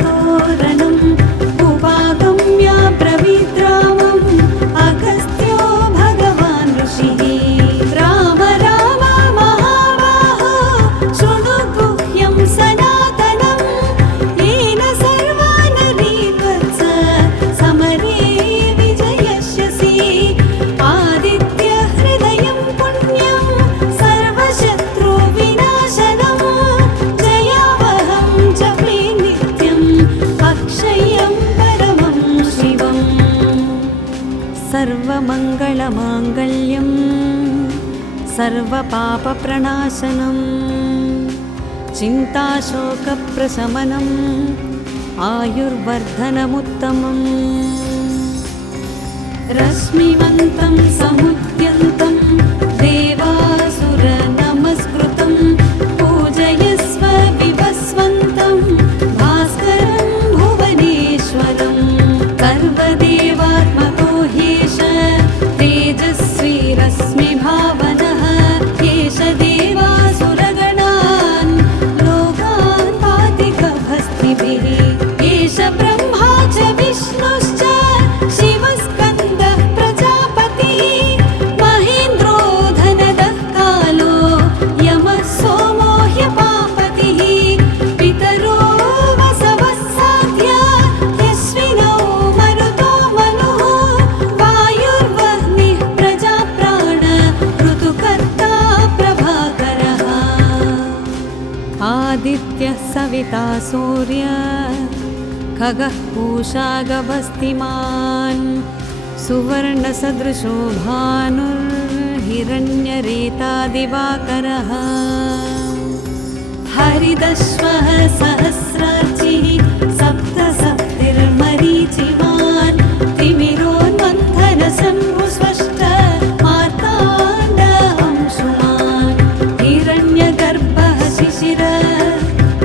तोरणम् उपागम्य ब्रवीद्रामम् अगस्त्यो भगवान् ऋषिः। राम राम महाबाहो शृणु गुह्यं सनातनम् येन सर्वानरीवत्स समरे विजयस्यसि। आदित्य हृदयं पुण्यं सर्वशत्रुविनाशनम् जयावहं जपे नित्यम् अक्षयं परमं शिवम्। सर्वमङ्गलमाङ्गल्यं सर्वपापप्रणाशनम् चिन्ताशोकप्रशमनम् आयुर्वर्धनमुत्तमम्। रश्मिवन्तं समुद्यन्तं देवासुरनमस्कृतं पूजयस्व विवस्वन्तं भास्करं भुवनेश्वरं। सर्वदेवात्मको ह्येष तेजस्वी रश्मिभावनः। एष देवासुरगणान् लोकान् पाति गभस्तिभिः। एष ब्रह्मा च विष्णुश्च शिवस्कन्दः प्रजापतिः। महेन्द्रो धनदः कालो यमः सोमो ह्यपापतिः। पितरो वसवः साध्य यस्विनौ मरुतो मनुः। वायुर्वह्निः प्रजाप्राण ऋतुकर्ता प्रभाकरः। आदित्यः सविता सूर्यः खगः पूषा गभस्तिमान्। सुवर्णसदृशो भानुर्हिरण्यरेता दिवाकरः। हरिदश्वः सहस्रार्चिः सप्तसप्तिर्मरीचिमान्। तिमिरोन्मन्थनशम्भुस्पष्ट मार्ताण्ड अंशुमान्। हिरण्यगर्भः शिशिरः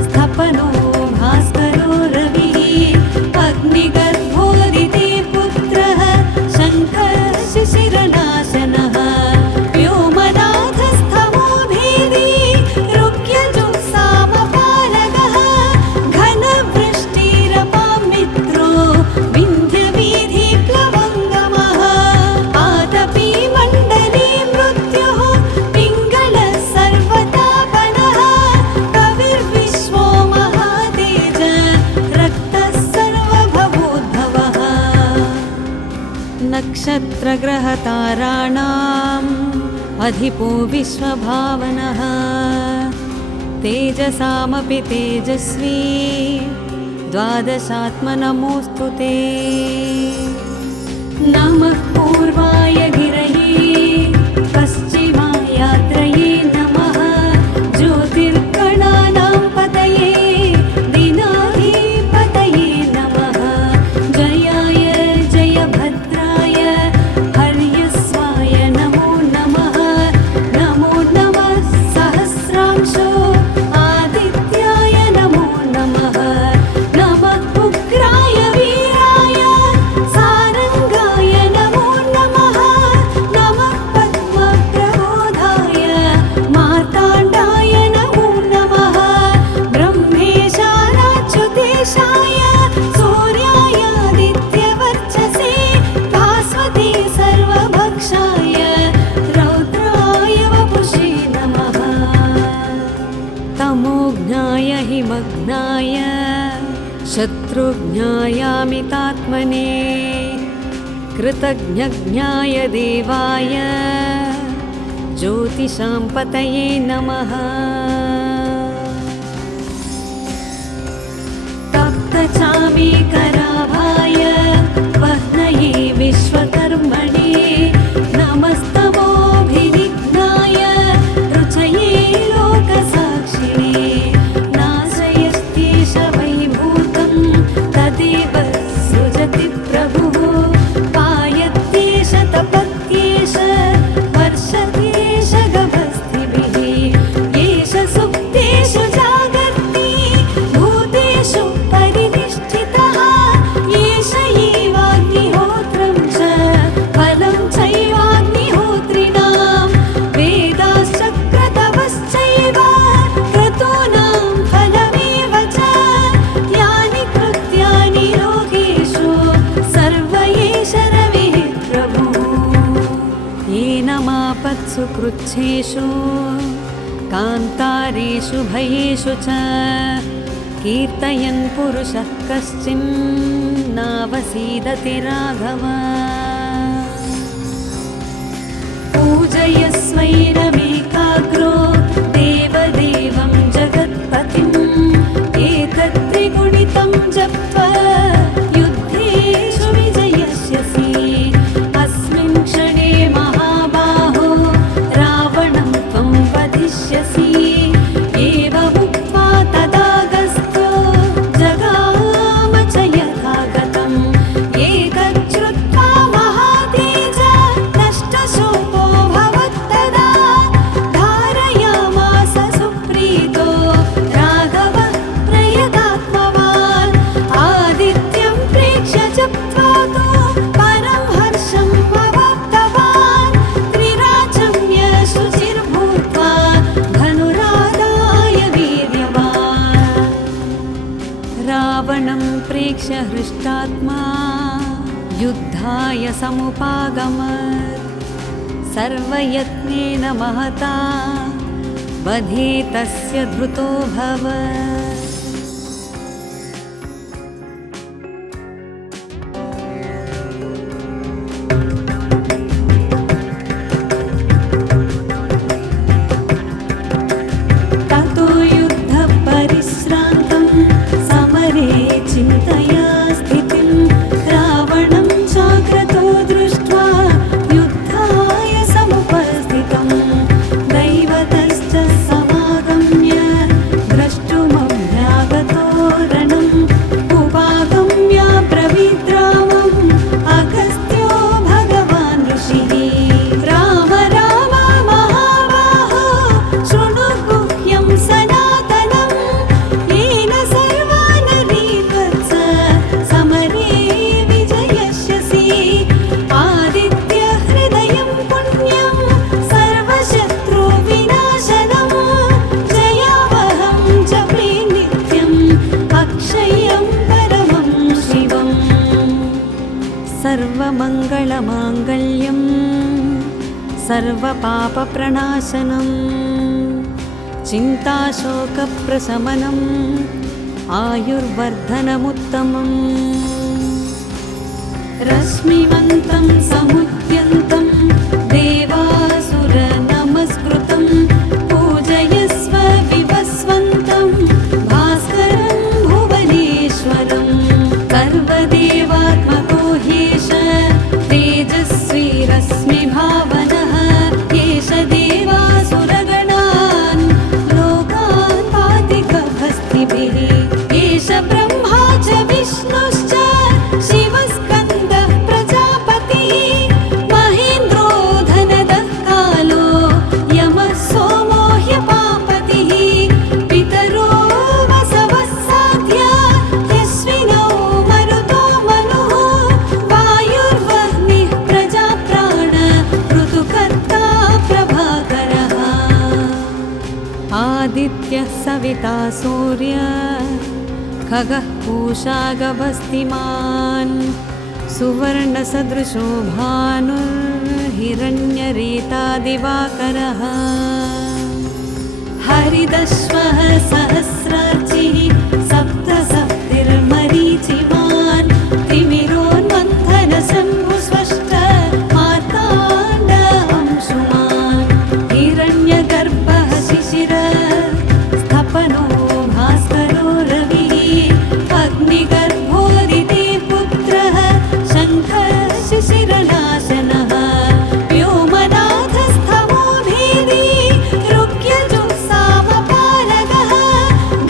स्थपनो भास्करो रविः। अग्निगर्भोदिते पुत्रः शङ्खः शिशिरनाशनः। व्योमनाथस्थमो भेदी ऋग्यजुःसामपालकः। घनवृष्टिरपां मित्रो विन्ध्यवीथिप्लवङ्गमः। आतपी मण्डले मृत्युः पिङ्गलः सर्वतापनः। कविर्विश्वो महातेज रक्तः सर्वभवोद्भवः। नक्षत्रग्रहताराणाम् अधिपो विश्वभावनः। तेजसामपि तेजस्वी द्वादशात्मनमोऽस्तु ते। नमः पूर्वाय गिरये पश्चिमायात्रये नमः। ज्योतिर्गणानां पतये दिनाधिपतये नमः। जयाय जयभद्राय हर्यस्वाय नमो नमः। नमो नमः सहस्रांशो आदित्याय नमो नमः। नमः उग्राय वीराय सारंगाय नमो नमः। नमः पद्मप्रबोधाय मार्ताण्डाय नमो नमः। ब्रह्मेशानाच्युतेशाय सूर्यायादित्यवर्चसे भास्वते सर्वभक्षाय रौद्राय वपुषे नमः। तमोज्ञाय हिमज्ञाय शत्रुज्ञायामितात्मने। कृतज्ञज्ञाय देवाय ज्योतिषां पतये नमः। तप्तचामीकराभाय वह्नये विश्वकर्मणे। नमस्तमोऽभिविघ्नाय रुचये लोकसाक्षिणे। नाशयस्त्येष वैभूतं तदेव सृजति प्रभुः। पायत्येष तपत्येष वर्षत्येष गभस्तिभिः। एष सुप्तेषु जागर्ति भूतेषु परिनिष्ठितः। कृच्छ्रेषु कान्तारेषु भयेषु च कीर्तयन् पुरुषः कश्चिन्नावसीदति राघव। पूजयस्वैरमेकाग्रो देवदेवं जगत्पतिम् एतत्त्रिगुणितं जप्त्वा युद्धेषु विजयस्यसि। अस्मिन् क्षणे महाबाहो रावणं त्वं वदिष्यसि। एवमुक्त्वा तदागस्त्यो जगाम च यथा गतम्। एतच्छ्रुत्वा महातेज नष्टशोको भवत्तदा धारयामास सुप्रीतो राघवः प्रयतात्मवान्। आदित्यं प्रेक्ष्य जप्त्वा तु परं हर्षम् अवाप्तवान्। त्रिराचम्य शुचिर्भूत्वा धनुरादाय वीर्यवान्। रावणं प्रेक्ष्य हृष्टात्मा युद्धाय समुपागमत्। सर्वयत्नेन महता वधे तस्य धृतोऽभवत्। ततो युद्धपरिश्रान्तं समरे चिन्तया स्थितिं रावणं चाक्रतो दृष्ट्वा युद्धाय समुपस्थितं। दैवतश्च समागम्य द्रष्टुमभ्यागतो रणम्। उपागम्य ब्रवीद्रामम् अगस्त्यो भगवान् ऋषिः। राम राम महाबाहो शृणु गुह्यं सनातनम्। येन सर्वानरीवत्स समरे विजयस्यसि। आदित्यहृदयं पुण्यं सर्वशत्रुविनाशनम्। जयावहं जपे नित्यम् अक्षयं परमं शिवम्। सर्वमङ्गलमाङ्गल्यं सर्वपापप्रणाशनम् चिन्ताशोकप्रशमनम् आयुर्वर्धनमुत्तमम्। रश्मिमन्तं समुद्यन्तं देवासुरनमस्कृतं पूजयस्व विवस्वन्तं भास्करं भुवनेश्वरं। सर्वदेवात्मको ह्येष तेजस्वी रश्मिभावनः। एष देवासुरगणान् लोकान् पाति गभस्तिभिः। एष ब्रह्मा च विष्णुश्च शिवस्कन्दः प्रजापतिः। महेन्द्रो धनदः कालो यमः सोमो ह्यपापतिः। पितरो वसवः साध्या यस्विनो मरुतो मनुः। वायुर्वह्निः प्रजाप्राण ऋतुकर्ता प्रभाकरः। आदित्यः सविता सूर्य खगः पूषा गभस्तिमान्। सुवर्णसदृशो भानुर्हिरण्यरेता दिवाकरः। हरिदश्वः सहस्रार्चिः सप्तसप्तिर्मरीचिमान्। तिमिरोन्मन्थनशम्भुस्वष्ट मार्ताण्ड अंशुमान्। हिरण्यगर्भः शिशिर स्थपनो भास्करो रविः। अग्निगर्भोदिते पुत्रः शङ्खः शिशिरनाशनः। व्योमनाथस्थमो भेदी ऋग्यजुःसामपारगः।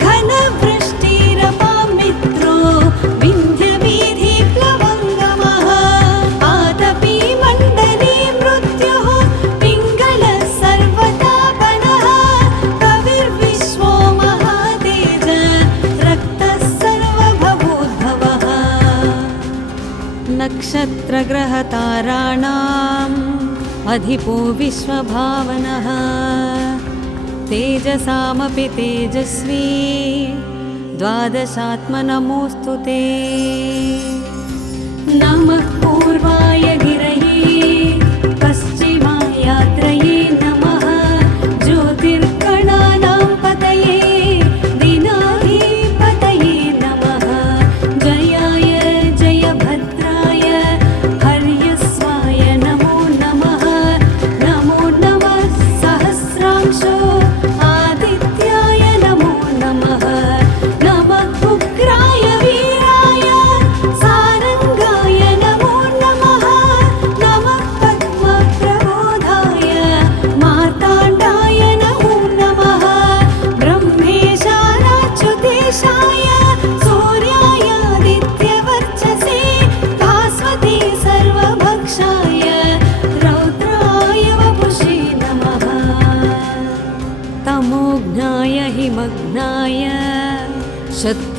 घनवृष्टिरपां मित्रो विन्ध्यवीधिप्लवङ्गमः। आतपी मण्डले मृत्युः पिङ्गलः सर्वतापनः। कविर्विश्वो महातेज रक्तः सर्वभवोद्भवः। नक्षत्रग्रहताराणाम् अधिपो विश्वभावनः। तेजसामपि तेजस्वी द्वादशात्मनमोऽस्तु ते। नमः पूर्वाय गिरये पश्चिमायात्रये नमः।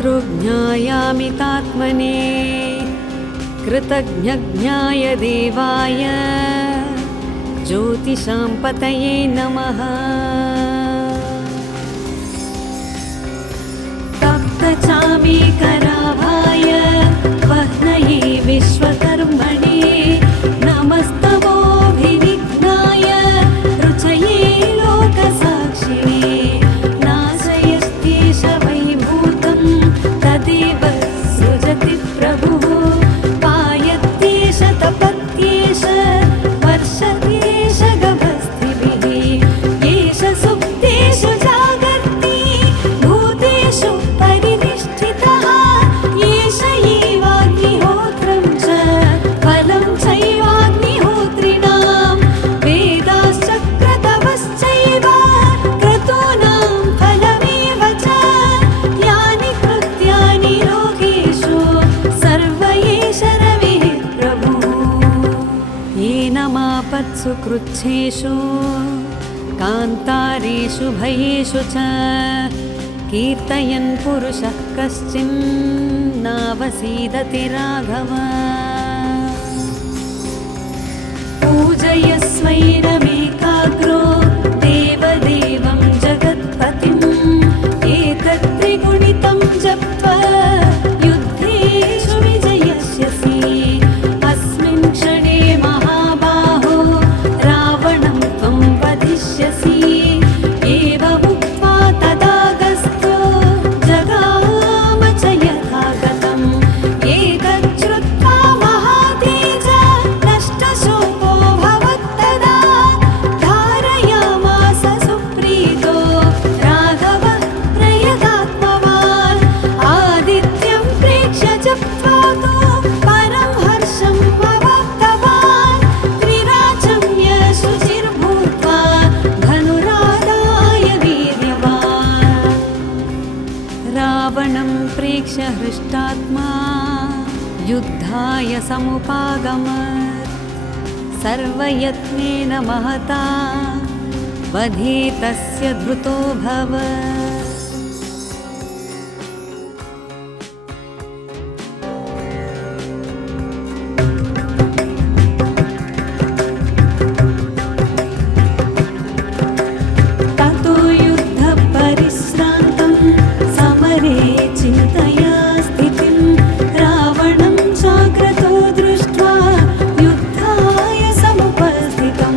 सहस्रज्ञायामितात्मने कृतज्ञज्ञाय देवाय ज्योतिषां पतये नमः। तप्तचामीकराभाय वह्नये विश्वकर्मणे नमस्तमोऽभिविघ्नाय रुचये लोकसाक्षिणे नाशयस्तेष वैभूतं तदेव सृजति प्रभुः पायत्येष तपत्येष वर्षत्येष गभस्तिभिः एष सुप्तेषु जागर्ति भूतेषु परिनिष्ठितः एष एवाग्निहोत्रं च फलं चैवाग्निहोत्रिणां वेदाश्च क्रतवश्चैव क्रतूनां फलमेव च यानि कृत्यानि लोकेषु सर्व एष रविः प्रभुः। येनमापत्सु कृच्छ्रेषु कान्तारेषु भयेषु च कीर्तयन् पुरुषः कश्चिन्नावसीदति राघव। पूजयस्वैरमेकाग्रो देवदेवं जगत्पतिम् एतत्त्रिगुणितं जप्त्वा युद्धेषु विजयस्यसि अस्मिन् क्षणे महाबाहो रावणं त्वं वधिष्यसि। एवमुक्त्वा तदागस्त्यो जगाम च यथागतम् एतच्छ्रुत्वा महातेज नष्टशोको भवत्तदा धारयामास सुप्रीतो राघवः प्रयतात्मवान् आदित्यं प्रेक्ष्य जप्त्वा तु परं हर्षं अवाप्तवान् त्रिराचम्य शुचिर्भूत्वा धनुरादाय वीर्यवान्। रावणं प्रेक्ष्य हृष्टात्मा युद्धाय समुपागमत् सर्वयत्नेन महता वधे तस्य धृतोऽभवत्। ततो युद्धपरिश्रान्तं समरे चिन्तया स्थितिं रावणं चाग्रतो दृष्ट्वा युद्धाय समुपस्थितं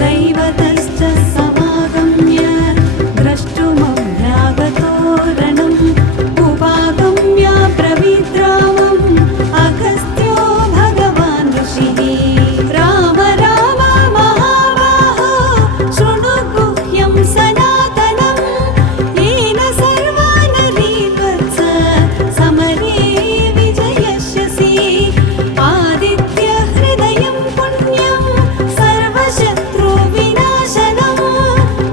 दैवतश्च समागम्य द्रष्टुमभ्यागतो रणम् उपागम्य ब्रवीद्रामम् अगस्त्यो भगवान् ऋषिः राम राम महाबाहो शृणु गुह्यं सनातनं येन सर्वानरीवत्स समरे विजयस्यसि आदित्य हृदयं पुण्यं सर्वशत्रुविनाशनं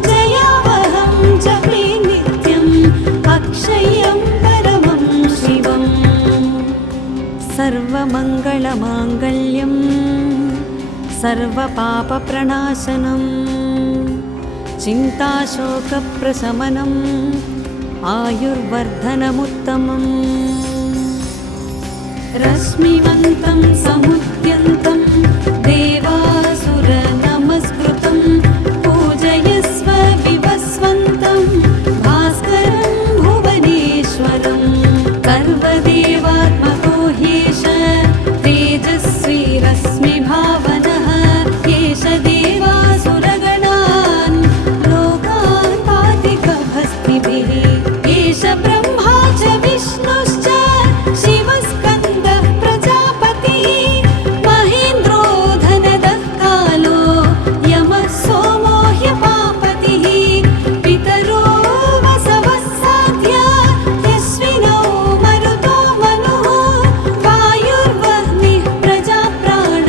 जयावहं जपे नित्यम् अक्षयं परमं शिवम्। सर्वमङ्गलमाङ्गल्यं सर्वपापप्रणाशनं चिन्ताशोकप्रशमनम् आयुर्वर्धनमुत्तमम् रश्मिवन्तं समुद्यन्तं देवासुरनमस्कृतं पूजयस्व विवस्वन्तं भास्करं भुवनेश्वरं सर्वदेवात्मको ह्येष तेजस्वी रश्मिभावनः एष देवासुरगणान् लोकान् पाति गभस्तिभिः एष ब्रह्मा च विष्णुश्च शिवस्कन्दः प्रजापतिः महेन्द्रो धनदः कालो यमः सोमो ह्यपापतिः पितरो वसवः साध्या यस्विनो मरुतो मनुः वायुर्वह्निः प्रजाप्राण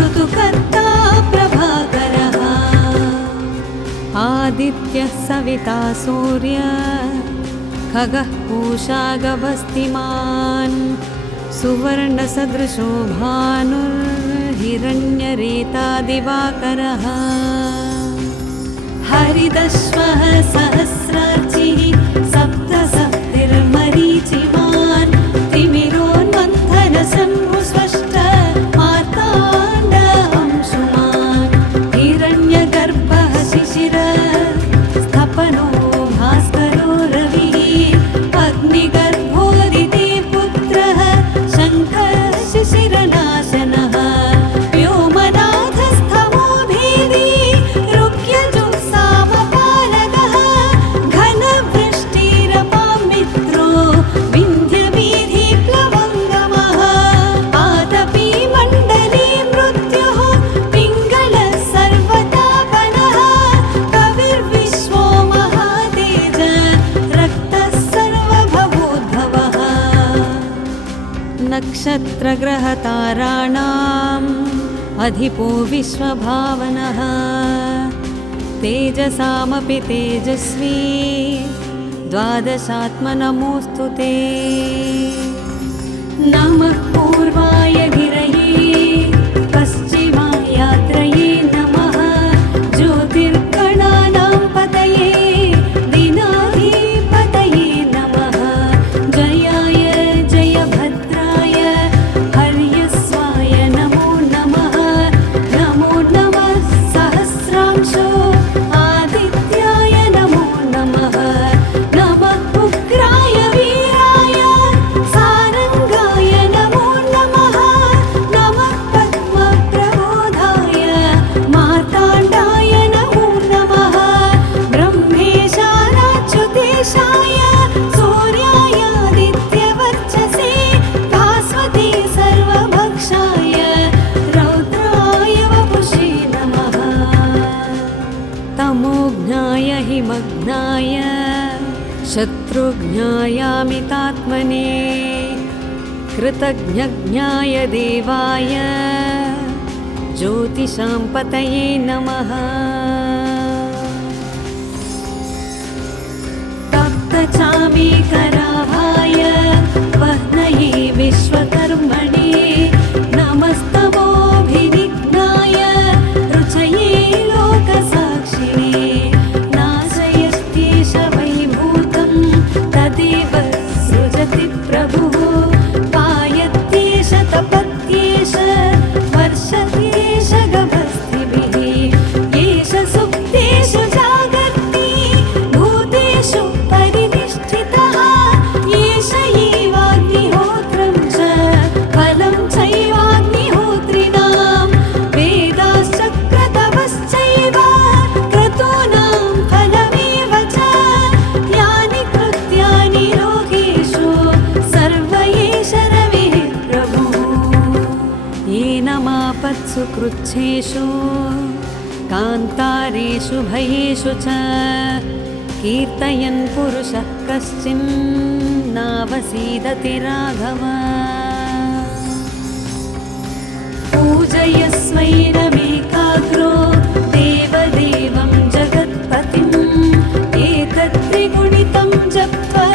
ऋतुकर्ता प्रभाकरः आदित्यः सविता सूर्यः खगः पूषा गभस्तिमान् सुवर्णसदृशो भानुर्हिरण्यरेता दिवाकरः हरिदश्वः सहस्रार्चिः सप्तसप्तिर्मरि मरीचिमान् तिमिरोन्मन्थनशम्भुस्वष्ट मार्ताण्ड अंशुमान् हिरण्यगर्भः शिशिर स्थपनो भास्करो रविः अग्निगर्भोदिते पुत्रः शङ्खः शिशिरनाशनः व्योमनाथस्थमो भेदी रुक्यजुःसामपालकः घनवृष्टिरपां मित्रो विन्ध्यवीधिप्लवङ्गमः आतपी मण्डली मृत्युः पिङ्गलः सर्वतापनः कविर्विश्वो महातेज रक्तः सर्वभवोद्भवः नक्षत्रग्रहताराणाम् अधिपो विश्वभावनः तेजसामपि तेजस्वी द्वादशात्मनमोऽस्तु ते नमः पूर्वाय गिरये पश्चिमायात्रये नमः ज्योतिर्गणानां पतये दिनाधिपतये नमः जयाय जयभद्राय हर्यस्वाय नमो नमः नमो नमः सहस्रांशो आदित्याय नमो नमः नमः उग्राय वीराय सारङ्गाय नमो नमः नमः पद्मप्रबोधाय मार्ताण्डाय नमो नमः ब्रह्मेशानाच्युतेशाय सूर्यायादित्यवर्चसे भास्वते सर्वभक्षाय रौद्राय वपुषे नमः तमोज्ञाय हिमज्ञाय शत्रुज्ञायामितात्मने कृतज्ञज्ञाय देवाय ज्योतिषां पतये नमः तप्तचामीकराभाय वह्नये विश्वकर्मणे नमस्तमोऽभिनिघ्नाय रुचये लोकसाक्षिणे नाशयस्त्येष वैभूतं तदेव सृजति प्रभुः पायत्येष तपत्येष वर्षत्येष गभस्तिभिः येष सुप्तेषु जागर्ति भूतेषु परिनिष्ठितः येष एवाग्निहोत्रं च फलं चैवाग्निहोत्रिणां वेदाश्चक्रतपश्चैव क्रतूनां फलमेव च यानि कृत्यानि लोकेषु सर्व एष रविः प्रभुः येन मापत्सु कृच्छेषु कान्तारेषु भयेषु च कीर्तयन् पुरुषः कश्चिन्नावसीदति राघव पूजयस्वैरमेकाग्रो देवदेवं जगत्पतिम् एतत्त्रिगुणितं जप्त्वा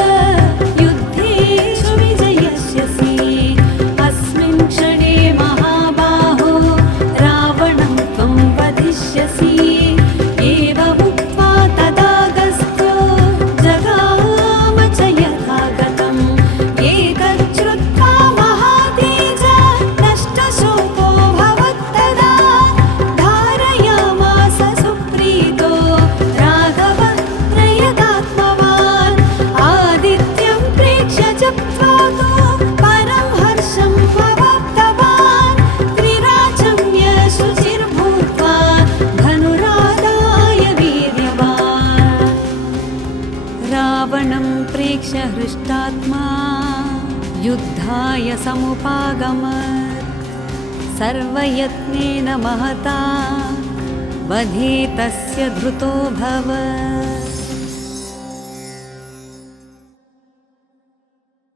युद्धेषु विजयस्यसि अस्मिन् क्षणे महाबाहो रावणं त्वं वधिष्यसि एवमुक्त्वा तदागस्त्यो जगाम च यथागतम् एतच्छ्रुत्वा महातेज नष्टशोको भवत्तदा धारयामास सुप्रीतो राघवः प्रयतात्मवान् आदित्यं प्रेक्ष्य जप्त्वा तु परं हर्षं अवाप्तवान् त्रिराचम्य शुचिर्भूत्वा धनुरादाय वीर्यवान् रावणं प्रेक्ष्य हृष्टात्मा युद्धाय समुपागमत् सर्वयत्नेन महता वधे तस्य धृतो भवत्